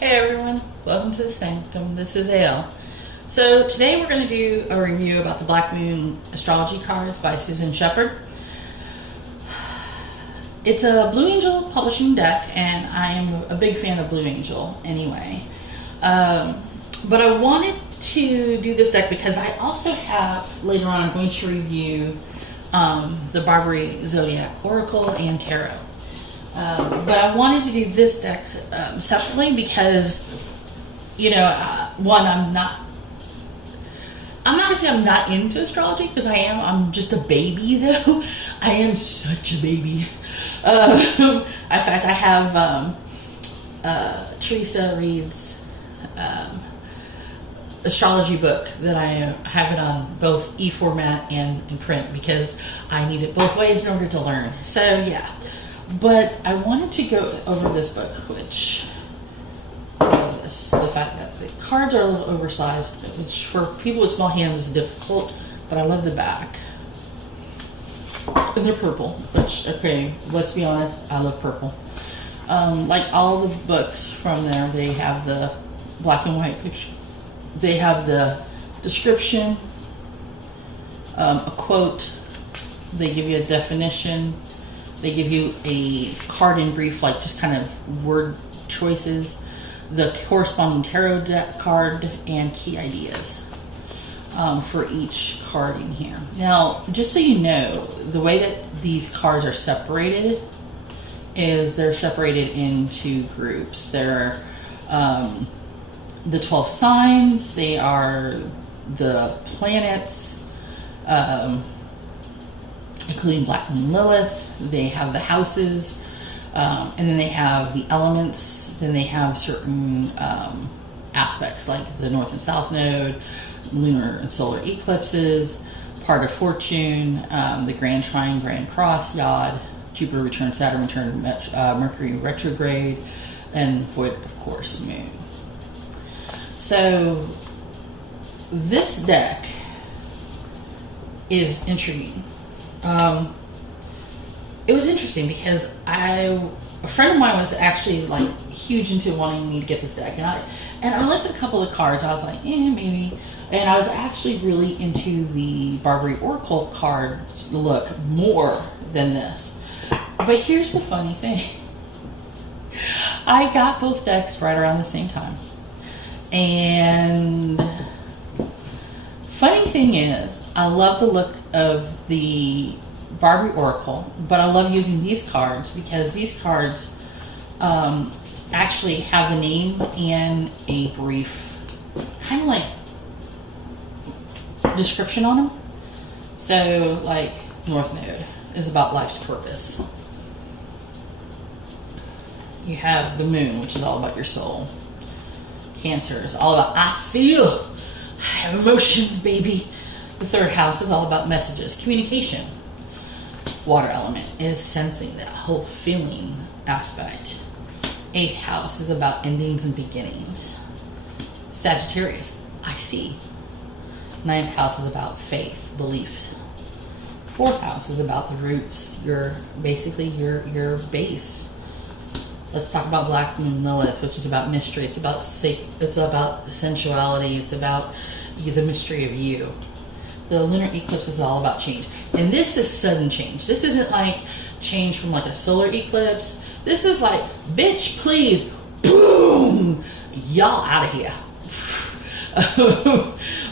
Hey everyone, welcome to the Sanctum. This is Ale. So today we're going to do a review about the Black Moon Astrology cards by Susan Sheppard. It's a Blue Angel publishing deck, and I am a big fan of Blue Angel anyway. But I wanted to do this deck because I also have, later on, I'm going to review the Barbieri Zodiac Oracle and Tarot. But I wanted to do this deck separately because, one, I'm not gonna say I'm not into astrology, because I am. I'm just a baby, though. I am such a baby. In fact, I have Teresa Reed's astrology book that I have it on both e-format and in print because I need it both ways in order to learn. So yeah. But I wanted to go over this book, which I love this. The fact that the cards are a little oversized, which for people with small hands is difficult, but I love the back. And they're purple, which, okay, let's be honest, I love purple. Like all the books from there, they have the black and white picture. They have the description, a quote, they give you a definition. They give you a card in brief, like just kind of word choices, the corresponding tarot deck card, and key ideas for each card in here. Now, just so you know, the way that these cards are separated is they're separated into groups. They're the 12 signs, they are the planets, including Black Moon Lilith. They have the houses, and then they have the elements. Then they have certain aspects like the North and South Node, lunar and solar eclipses, part of fortune, the Grand Trine, Grand Cross, Yod, Jupiter return, Saturn return, Mercury retrograde, and void, of course, moon. So this deck is intriguing. It was interesting because a friend of mine was actually like huge into wanting me to get this deck, and I looked at a couple of cards. I was like, maybe. And I was actually really into the Barbieri Oracle card look more than this. But here's the funny thing: I got both decks right around the same time, and funny thing is, I love the look of the Barbieri Oracle, but I love using these cards because these cards actually have the name and a brief kind of like description on them. So like North Node is about life's purpose. You have the Moon, which is all about your soul. Cancer is all about I have emotions, baby. The third house is all about messages, communication. Water element is sensing, that whole feeling aspect. Eighth house is about endings and beginnings. Sagittarius, I see. Ninth house is about faith, beliefs. Fourth house is about the roots, basically your base. Let's talk about Black Moon Lilith, which is about mystery. It's about sensuality. It's about the mystery of you. The lunar eclipse is all about change. And this is sudden change. This isn't like change from like a solar eclipse. This is like, bitch, please, boom, y'all out of here.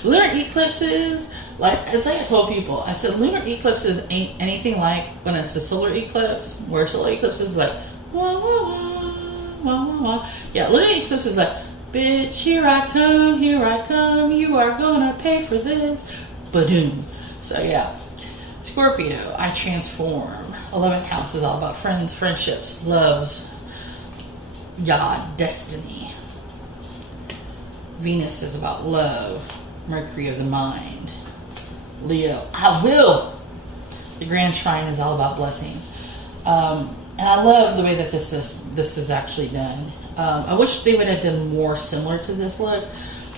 Lunar eclipses, like, it's like I told people, I said lunar eclipses ain't anything like when it's a solar eclipse, where solar eclipse is like, wah, wah, wah, wah, wah, wah. Yeah, lunar eclipse is like, bitch, here I come, you are gonna pay for this. Badoom. So yeah. Scorpio, I transform. 11th house is all about friends, friendships, loves, Yod, destiny. Venus is about love. Mercury of the mind. Leo, I will. The Grand Trine is all about blessings. And I love the way that this is actually done. I wish they would have done more similar to this look.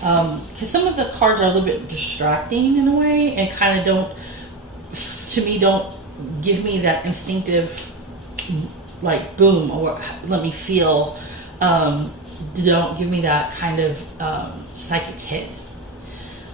Because some of the cards are a little bit distracting in a way and kind of don't give me that instinctive like boom, or let me feel don't give me that kind of psychic hit.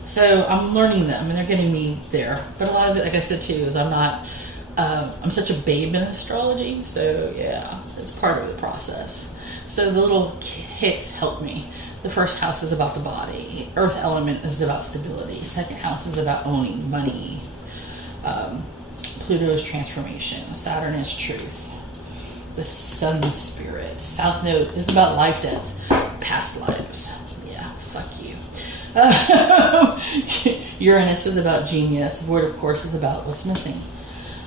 So I'm learning them, and they're getting me there. But a lot of it, like I said too, is I'm such a babe in astrology. So yeah, it's part of the process. So the little hits help me. The first house is about the body. Earth element is about stability. Second house is about owning money. Pluto is transformation. Saturn is truth. The sun spirit. South node is about life debts, past lives. Yeah, fuck you. Uranus is about genius. Void of course is about what's missing.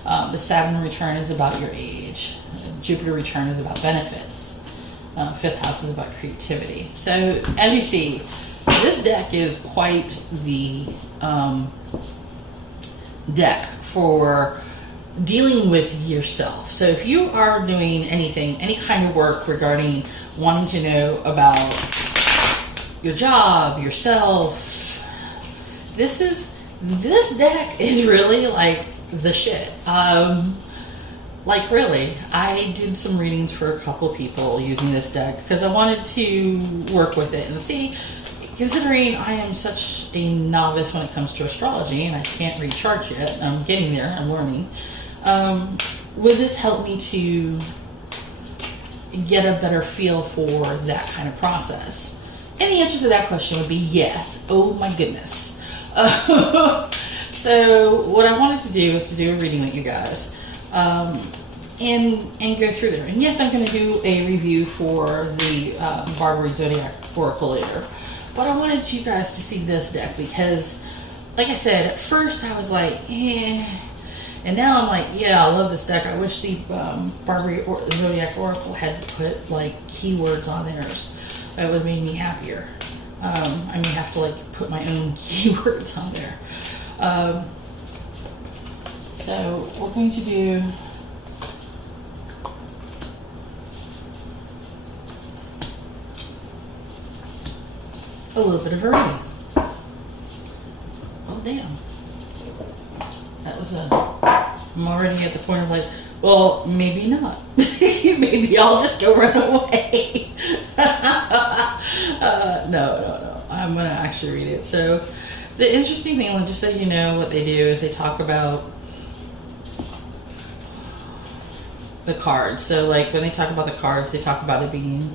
The Saturn return is about your age. Jupiter return is about benefits. Fifth house is about creativity. So as you see, this deck is quite the deck for dealing with yourself. So if you are doing anything, any kind of work regarding wanting to know about your job, yourself, this deck is really like the shit. Like really, I did some readings for a couple of people using this deck because I wanted to work with it and see, considering I am such a novice when it comes to astrology and I can't read charts yet, I'm getting there, I'm learning. Would this help me to get a better feel for that kind of process? And the answer to that question would be yes. Oh my goodness. So what I wanted to do was to do a reading with you guys. And go through there. And yes, I'm going to do a review for the Barbieri Zodiac Oracle later. But I wanted you guys to see this deck because, like I said, at first I was like, eh. And now I'm like, yeah, I love this deck. I wish the Barbieri Zodiac Oracle had put like keywords on theirs. That would have made me happier. I may have to like put my own keywords on there. So we're going to do a little bit of a reading. Oh damn. That was I'm already at the point of like, well, maybe not. Maybe I'll just go run away. No. I'm going to actually read it. So the interesting thing, just so you know what they do, is they talk about the cards. So like when they talk about the cards, they talk about it being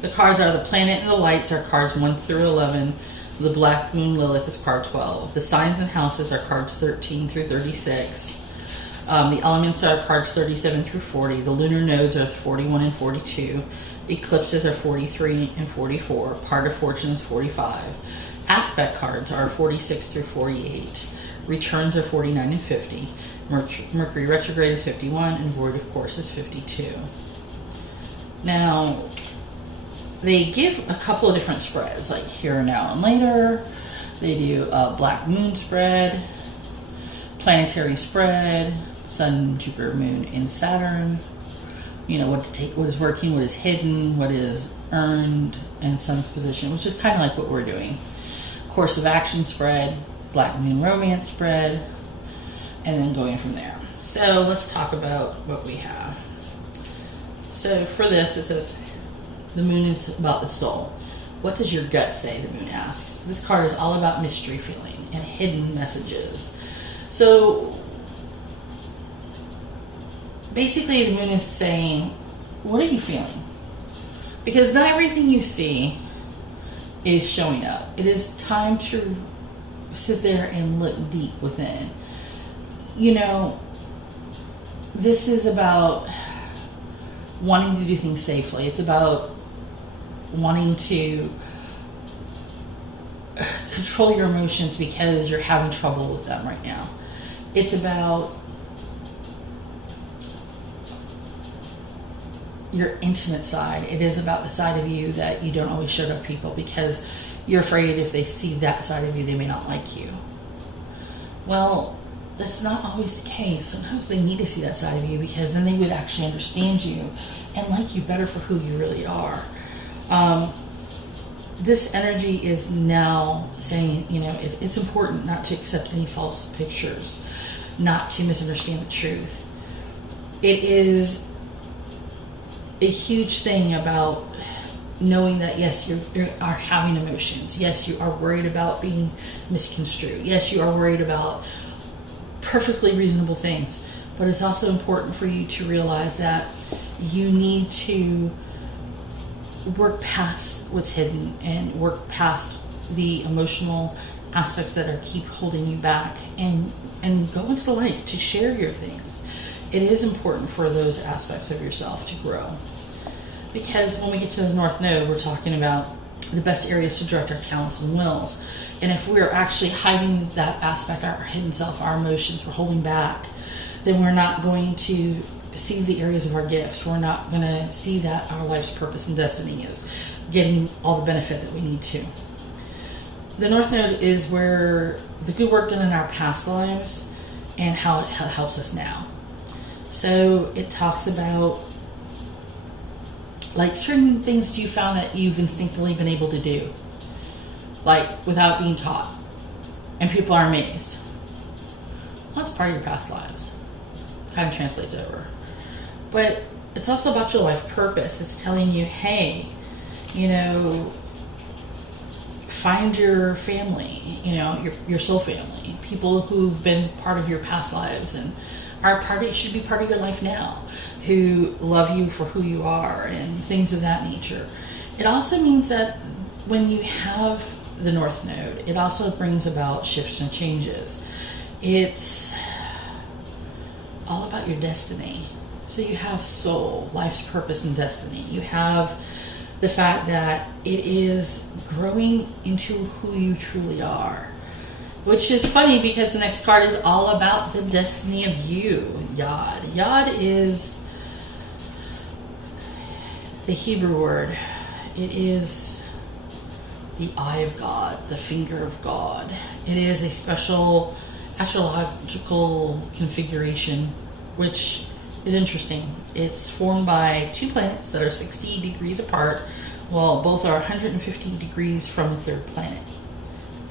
the cards are the planet and the lights are cards 1 through 11. The Black Moon Lilith is card 12. The signs and houses are cards 13 through 36. The elements are cards 37 through 40. The lunar nodes are 41 and 42. Eclipses are 43 and 44. Part of fortune is 45. Aspect cards are 46 through 48. Returns are 49 and 50. Mercury retrograde is 51 and void of course is 52. Now, they give a couple of different spreads, like here, now, and later. They do a Black Moon spread, planetary spread, Sun, Jupiter, Moon, and Saturn. You know, what is working, what is hidden, what is earned, and Sun's position, which is kind of like what we're doing. Course of action spread, Black Moon romance spread, and then going from there. So let's talk about what we have. So for this, it says, the moon is about the soul. What does your gut say? The moon asks. This card is all about mystery feeling and hidden messages. So basically the moon is saying, what are you feeling? Because not everything you see is showing up. It is time to sit there and look deep within. You know, this is about wanting to do things safely. It's about wanting to control your emotions because you're having trouble with them right now. It's about your intimate side. It is about the side of you that you don't always show to people because you're afraid if they see that side of you, they may not like you. Well, that's not always the case. Sometimes they need to see that side of you because then they would actually understand you and like you better for who you really are. This energy is now saying, you know, it's important not to accept any false pictures, not to misunderstand the truth. It is a huge thing about knowing that, yes, you are having emotions. Yes, you are worried about being misconstrued. Yes, you are worried about perfectly reasonable things. But it's also important for you to realize that you need to work past what's hidden and work past the emotional aspects that are keep holding you back, and go into the light to share your things. It is important for those aspects of yourself to grow, because when we get to the North Node, we're talking about the best areas to direct our talents and wills. And if we're actually hiding that aspect, our hidden self, our emotions, we're holding back, then we're not going to see the areas of our gifts. We're not going to see that our life's purpose and destiny is getting all the benefit that we need to. The North Node is where the good work done in our past lives and how it helps us now. So it talks about like certain things you found that you've instinctively been able to do, like without being taught, and people are amazed. Well, that's part of your past lives. Kind of translates over. But it's also about your life purpose. It's telling you, hey, find your family, your soul family, people who've been part of your past lives and should be part of your life now, who love you for who you are and things of that nature. It also means that when you have the North Node, it also brings about shifts and changes. It's all about your destiny. So you have soul, life's purpose and destiny. You have the fact that it is growing into who you truly are. Which is funny because the next card is all about the destiny of you, Yod. Yod is the Hebrew word. It is the eye of God, the finger of God. It is a special astrological configuration, which is interesting. It's formed by two planets that are 60 degrees apart, while both are 150 degrees from the third planet.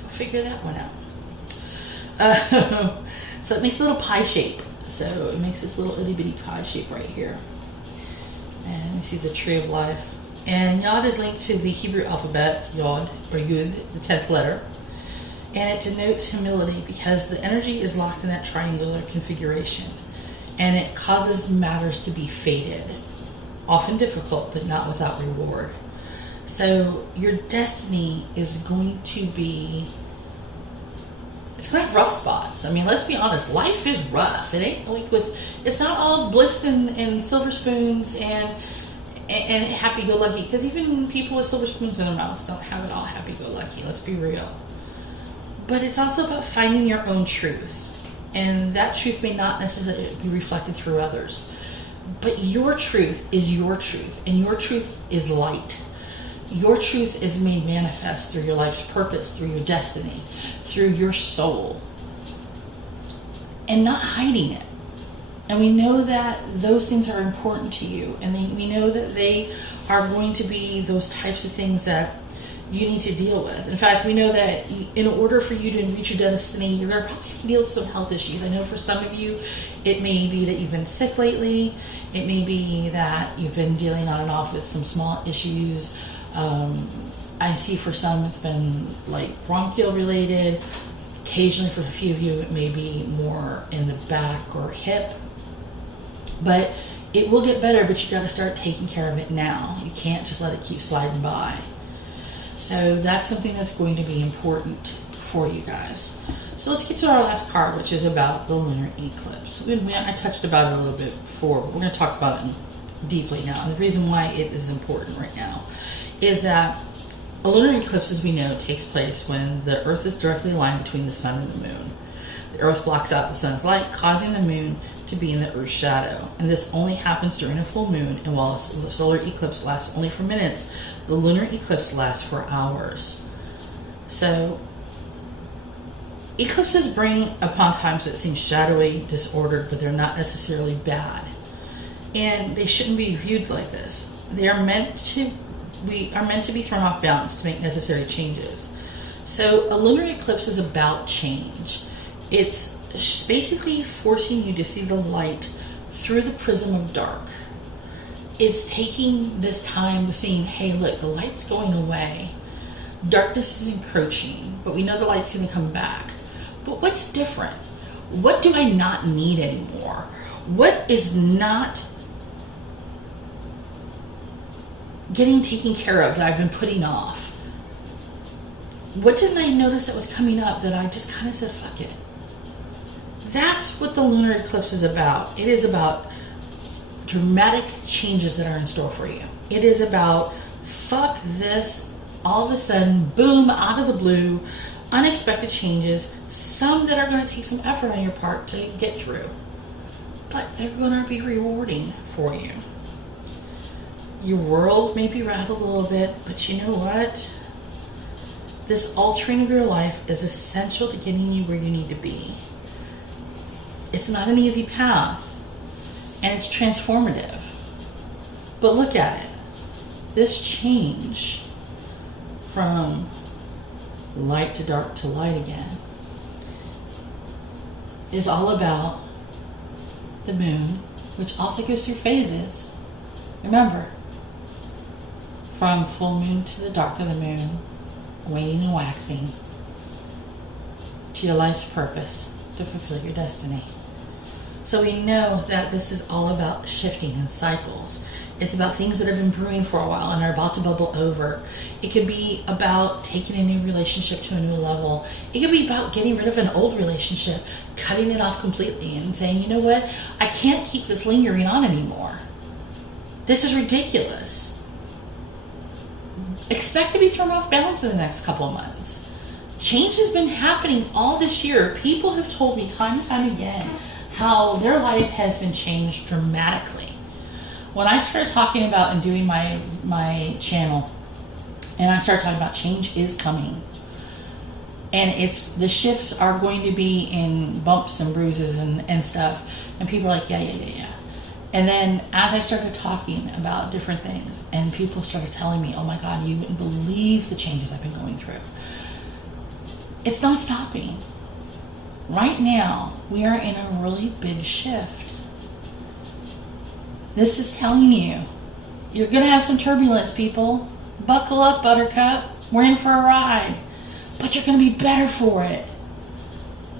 Go figure that one out. So it makes a little pie shape. So it makes this little itty bitty pie shape right here. And we see the tree of life. And Yod is linked to the Hebrew alphabet, Yod, or Yud, the 10th letter. And it denotes humility because the energy is locked in that triangular configuration. And it causes matters to be fated. Often difficult, but not without reward. So your destiny is going to be... It's going to have rough spots. I mean, let's be honest. Life is rough. It ain't like it's not all bliss and silver spoons and happy-go-lucky. Because even people with silver spoons in their mouths don't have it all happy-go-lucky. Let's be real. But it's also about finding your own truth. And that truth may not necessarily be reflected through others. But your truth is your truth. And your truth is light. Your truth is made manifest through your life's purpose, through your destiny, through your soul. And not hiding it. And we know that those things are important to you. And we know that they are going to be those types of things that you need to deal with. In fact, we know that in order for you to reach your destiny, you're going to probably have to deal with some health issues. I know for some of you, it may be that you've been sick lately. It may be that you've been dealing on and off with some small issues. I see for some it's been like bronchial related. Occasionally for a few of you, it may be more in the back or hip. But it will get better, but you got to start taking care of it now. You can't just let it keep sliding by. So that's something that's going to be important for you guys. So let's get to our last card, which is about the lunar eclipse. I touched about it a little bit before, but we're going to talk about it deeply now. And the reason why it is important right now is that a lunar eclipse, as we know, takes place when the Earth is directly aligned between the sun and the moon. The Earth blocks out the sun's light, causing the moon to be in the Earth's shadow. And this only happens during a full moon, and while the solar eclipse lasts only for minutes, the lunar eclipse lasts for hours. So, eclipses bring upon times that seem shadowy, disordered, but they're not necessarily bad. And they shouldn't be viewed like this. We are meant to be thrown off balance to make necessary changes. So, a lunar eclipse is about change. It's basically forcing you to see the light through the prism of dark. it's taking this time to seeing, hey, look, the light's going away. Darkness is encroaching, but we know the light's going to come back. But what's different? What do I not need anymore? What is not getting taken care of that I've been putting off? What didn't I notice that was coming up that I just kind of said, fuck it? That's what the lunar eclipse is about. It is about dramatic changes that are in store for you. It is about, fuck this, all of a sudden, boom, out of the blue, unexpected changes, some that are going to take some effort on your part to get through. But they're going to be rewarding for you. Your world may be rattled a little bit, but you know what? This altering of your life is essential to getting you where you need to be. It's not an easy path, and it's transformative. But look at it. This change from light to dark to light again is all about the moon, which also goes through phases. Remember, from full moon to the dark of the moon, waning and waxing, to your life's purpose to fulfill your destiny. So we know that this is all about shifting in cycles. It's about things that have been brewing for a while and are about to bubble over. It could be about taking a new relationship to a new level. It could be about getting rid of an old relationship, cutting it off completely and saying, you know what, I can't keep this lingering on anymore. This is ridiculous. Expect to be thrown off balance in the next couple of months. Change has been happening all this year. People have told me time and time again how their life has been changed dramatically. When I started talking about and doing my channel, and I started talking about change is coming, and the shifts are going to be in bumps and bruises and stuff, and people are like, yeah. And then as I started talking about different things, and people started telling me, oh my God, you wouldn't believe the changes I've been going through. It's not stopping. Right now, we are in a really big shift. This is telling you, you're going to have some turbulence, people. Buckle up, Buttercup. We're in for a ride. But you're going to be better for it.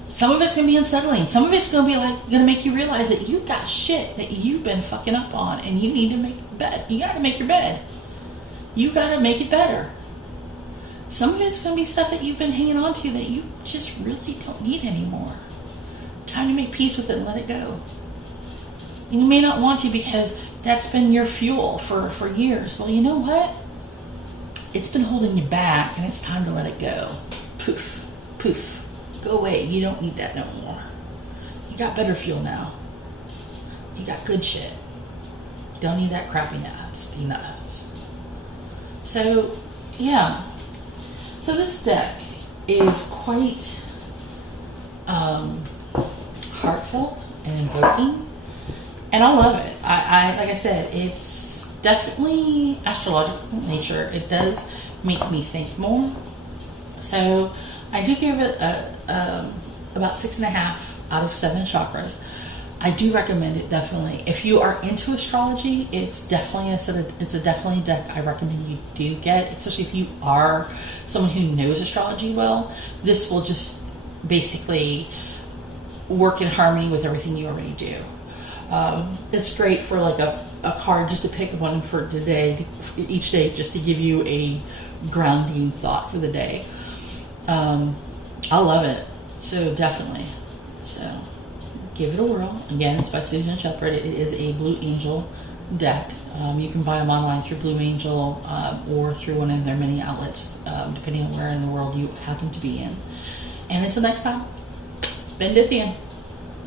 Some of it's going to be unsettling. Some of it's going to make you realize that you got shit that you've been fucking up on, and you need to make a bed. You got to make your bed. You got to make it better. Some of it's going to be stuff that you've been hanging on to that you just really don't need anymore. Time to make peace with it and let it go. And you may not want to because that's been your fuel for years. Well, you know what? It's been holding you back, and it's time to let it go. Poof, poof. Go away. You don't need that no more. You got better fuel now. You got good shit. You don't need that crappy nasty nuts. So, yeah. So this deck is quite heartfelt and invoking, and I love it. I like I said, it's definitely astrological in nature. It does make me think more. So I do give it about 6.5 out of 7 chakras. I do recommend it definitely. If you are into astrology, it's definitely definitely deck I recommend you do get, especially if you are someone who knows astrology well. This will just basically work in harmony with everything you already do. It's great for like a card, just to pick one for today, each day, just to give you a grounding thought for the day. I love it. So definitely. So give it a whirl. Again, it's by Susan Sheppard. It is a Blue Angel deck. You can buy them online through Blue Angel or through one of their many outlets, depending on where in the world you happen to be in. And until next time, Bendithian.